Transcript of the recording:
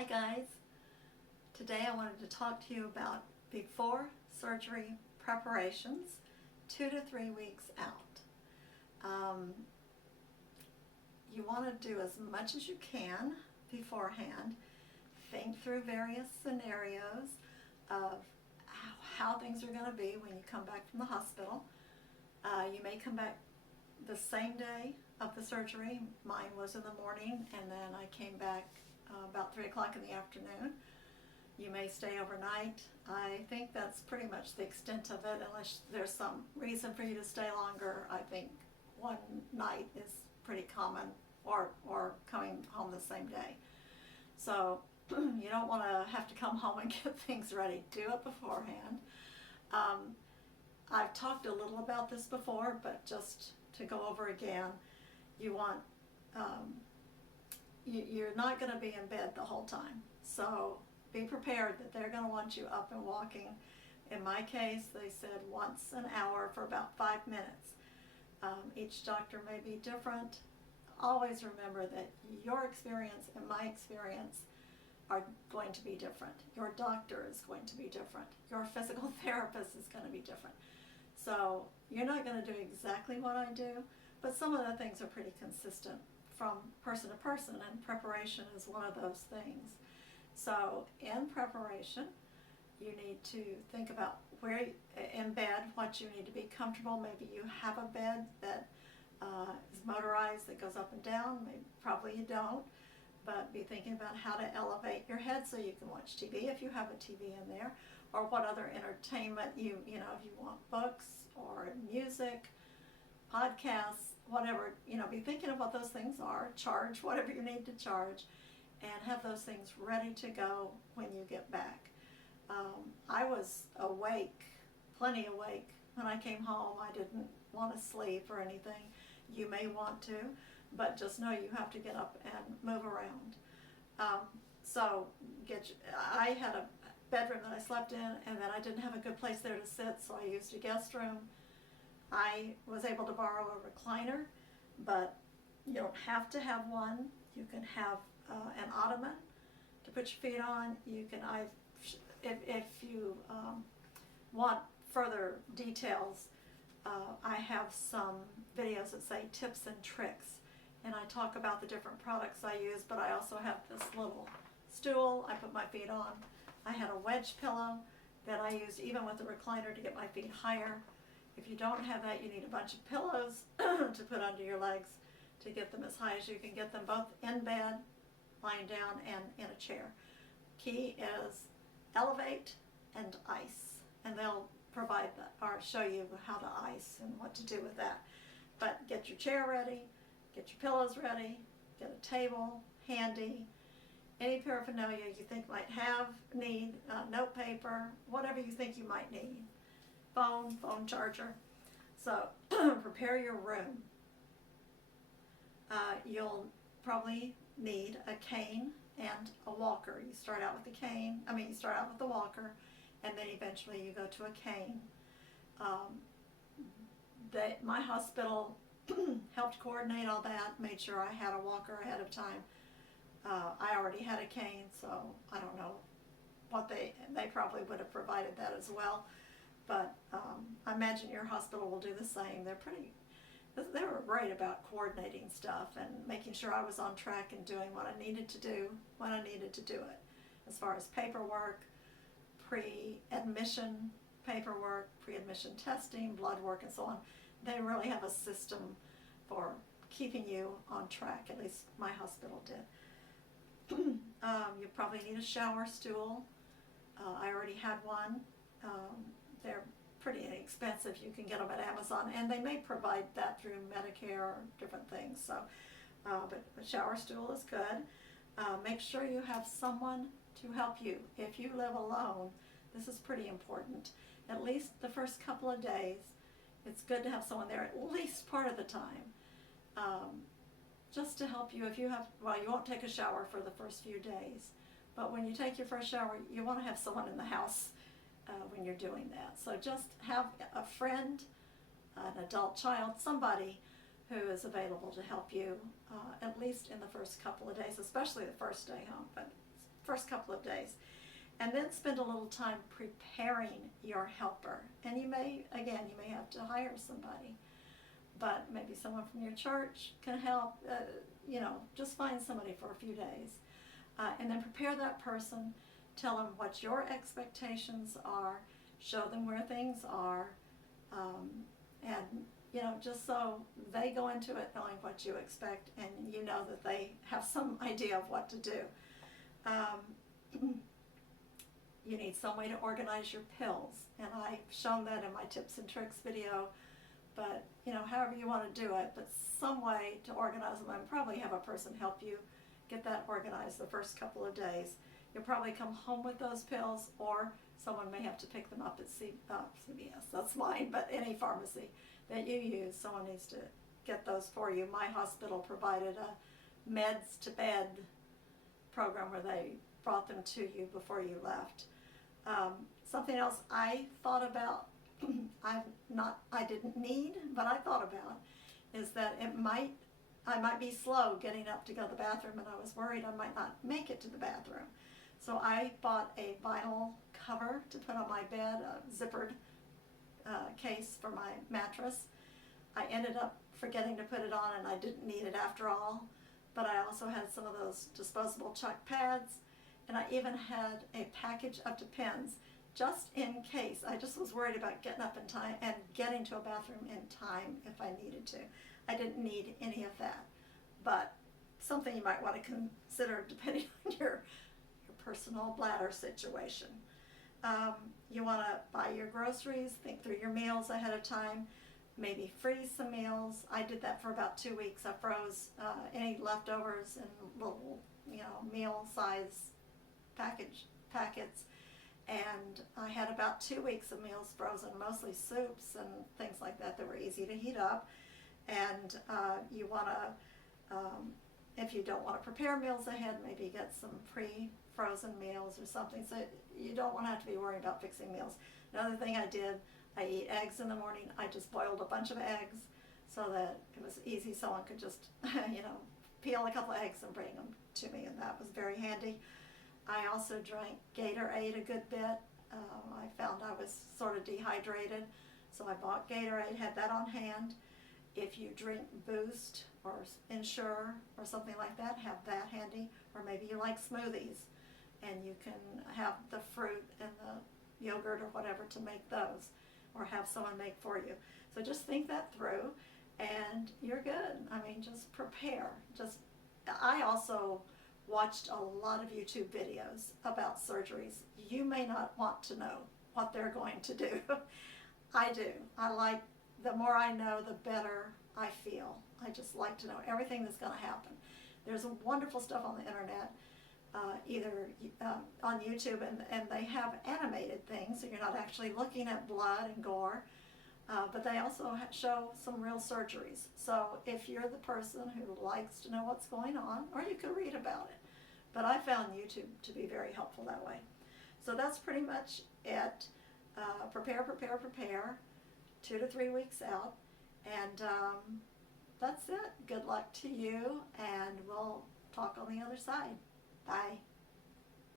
Hi guys, today I wanted to talk to you about before surgery preparations 2 to 3 weeks out. You want to do as much as you can beforehand. Think through various scenarios of how things are going to be when you come back from the hospital. You may come back the same day of the surgery. Mine was in the morning, and then I came back about 3 o'clock in the afternoon. You may stay overnight. I think that's pretty much the extent of it, unless there's some reason for you to stay longer. I think one night is pretty common, or coming home the same day. So you don't want to have to come home and get things ready. Do it beforehand. I've talked a little about this before, but just to go over again, you want you're not going to be in bed the whole time. So be prepared that they're going to want you up and walking. In my case, they said once an hour for about 5 minutes. Each doctor may be different. Always remember that your experience and my experience are going to be different. Your doctor is going to be different. Your physical therapist is going to be different. So you're not going to do exactly what I do, but some of the things are pretty consistent from person to person, and preparation is one of those things. So in preparation, you need to think about where in bed, what you need to be comfortable. Maybe you have a bed that is motorized that goes up and down. Maybe, probably you don't, but be thinking about how to elevate your head so you can watch TV if you have a TV in there, or what other entertainment you know, if you want books or music, podcasts, whatever, be thinking of what those things are. Charge whatever you need to charge, and have those things ready to go when you get back. I was awake, plenty awake, when I came home. I didn't want to sleep or anything. You may want to, but just know you have to get up and move around. So I had a bedroom that I slept in, and then I didn't have a good place there to sit, so I used a guest room. I was able to borrow a recliner, but you don't have to have one. You can have an ottoman to put your feet on. You can, if you want further details, I have some videos that say tips and tricks, and I talk about the different products I use, but I also have this little stool I put my feet on. I had a wedge pillow that I used even with the recliner to get my feet higher. If you don't have that, you need a bunch of pillows to put under your legs to get them as high as you can get them, both in bed, lying down, and in a chair. Key is elevate and ice, and they'll provide that or show you how to ice and what to do with that. But get your chair ready, get your pillows ready, get a table handy, any paraphernalia you think might need, note paper, whatever you think you might need, phone charger. So prepare your room. You'll probably need a cane and a walker. You start out with the cane, you start out with the walker, and then eventually you go to a cane. My hospital helped coordinate all that, made sure I had a walker ahead of time. I already had a cane, so I don't know what they probably would have provided that as well. But I imagine your hospital will do the same. They were great about coordinating stuff and making sure I was on track and doing what I needed to do when I needed to do it. As far as paperwork, pre-admission paperwork, pre-admission testing, blood work, and so on, they really have a system for keeping you on track. At least my hospital did. You probably need a shower stool. I already had one. They're pretty inexpensive. You can get them at Amazon, and they may provide that through Medicare or different things. So, but a shower stool is good. Make sure you have someone to help you. If you live alone, this is pretty important. At least the first couple of days, it's good to have someone there at least part of the time. Just to help you. If you won't take a shower for the first few days, but when you take your first shower, you want to have someone in the house when you're doing that. So just have a friend, an adult child, somebody who is available to help you at least in the first couple of days, especially the first day home, but first couple of days. And then spend a little time preparing your helper. And you may have to hire somebody, but maybe someone from your church can help. Just find somebody for a few days. And then prepare that person, tell them what your expectations are, show them where things are, and just so they go into it knowing what you expect, and you know that they have some idea of what to do. You need some way to organize your pills, and I've shown that in my tips and tricks video, but however you want to do it, but some way to organize them, and probably have a person help you get that organized the first couple of days. You'll probably come home with those pills, or someone may have to pick them up at CVS, that's mine, but any pharmacy that you use, someone needs to get those for you. My hospital provided a meds to bed program where they brought them to you before you left. Something else I thought about, I didn't need, but I thought about, is that I might be slow getting up to go to the bathroom, and I was worried I might not make it to the bathroom. So I bought a vinyl cover to put on my bed, a zippered case for my mattress. I ended up forgetting to put it on, and I didn't need it after all. But I also had some of those disposable Chuck pads, and I even had a package of Depends just in case. I just was worried about getting up in time and getting to a bathroom in time if I needed to. I didn't need any of that, but something you might want to consider depending on your personal bladder situation. You want to buy your groceries, think through your meals ahead of time, maybe freeze some meals. I did that for about 2 weeks. I froze any leftovers in little, meal size packets, and I had about 2 weeks of meals frozen, mostly soups and things like that were easy to heat up. And you want to, if you don't want to prepare meals ahead, maybe get some pre-frozen meals or something, so you don't want to have to be worrying about fixing meals. Another thing I did, I eat eggs in the morning. I just boiled a bunch of eggs so that it was easy. Someone could just, peel a couple of eggs and bring them to me, and that was very handy. I also drank Gatorade a good bit. I found I was sort of dehydrated, so I bought Gatorade, had that on hand. If you drink Boost or Ensure or something like that, have that handy. Or maybe you like smoothies, and you can have the fruit and the yogurt or whatever to make those, or have someone make for you. So just think that through, and you're good. Just prepare. I also watched a lot of YouTube videos about surgeries. You may not want to know what they're going to do. I do. The more I know, the better I feel. I just like to know everything that's going to happen. There's wonderful stuff on the internet, either on YouTube, and they have animated things, so you're not actually looking at blood and gore, but they also show some real surgeries. So if you're the person who likes to know what's going on, or you could read about it. But I found YouTube to be very helpful that way. So that's pretty much it. Prepare, 2 to 3 weeks out, and that's it. Good luck to you, and we'll talk on the other side. Bye.